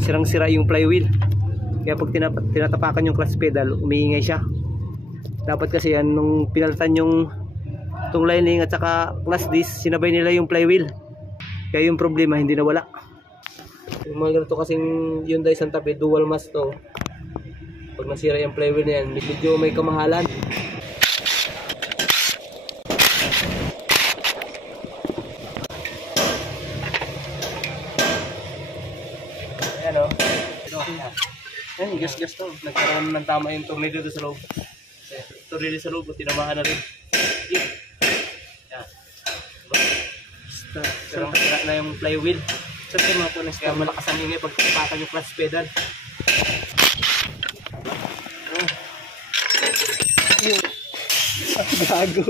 sirang-sira yung flywheel. Kaya pag tinatapakan yung clutch pedal, umiingay siya. Dapat kasi yan, nung pinalitan yung itong lining at saka clutch disc, sinabay nila yung flywheel. Kaya yung problema hindi nawala. Yung mga ganito kasing Hyundai Santa Fe dual mass to, pag nasira yung flywheel na yan, medyo may kamahalan. Ayan o. Ayan, gas-gas to. Nagkaroon ng tama yung tornado sa loob. Tornado sa loob, tinamaan na rin. Yan. Pero masira na yung flywheel. Siyempre mga po, kaya malakas ang ingay pag tapakan yung clutch pedal. Gago.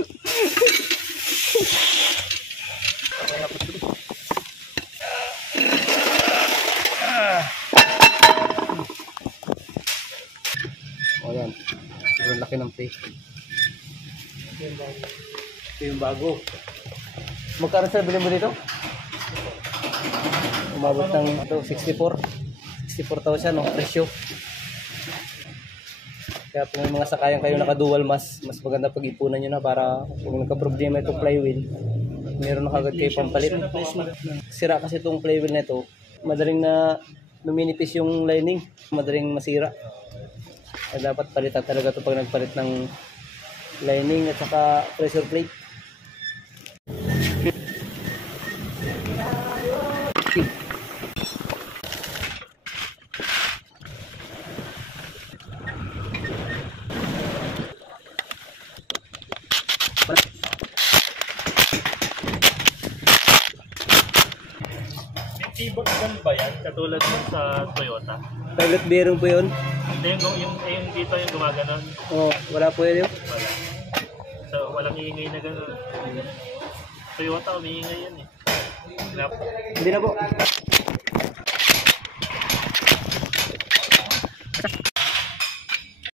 O yan. Sobrang laki ng play. Ito yung bago. Magkano sa bilhin mo dito? Umabot ng 64,000 ang presyo. Kaya kung may mga sakayan kayo naka-dual mas maganda pag-ipunan nyo na para kung nagka-problema itong flywheel, meron na kagad kayo pampalit. Sira kasi itong flywheel na ito, madaling na luminipis yung lining, madaling masira. Kaya dapat palitan talaga ito pag nagpalit ng lining at saka pressure plate. Pivot gun ba yan? Katulad nun sa Toyota? Pilot bearing po yun? Hindi, yung dito yung gumaganon. Oo, wala po yun. Wala. So, walang iingay na gano'n. Toyota, umiingay yan eh. Hindi na po.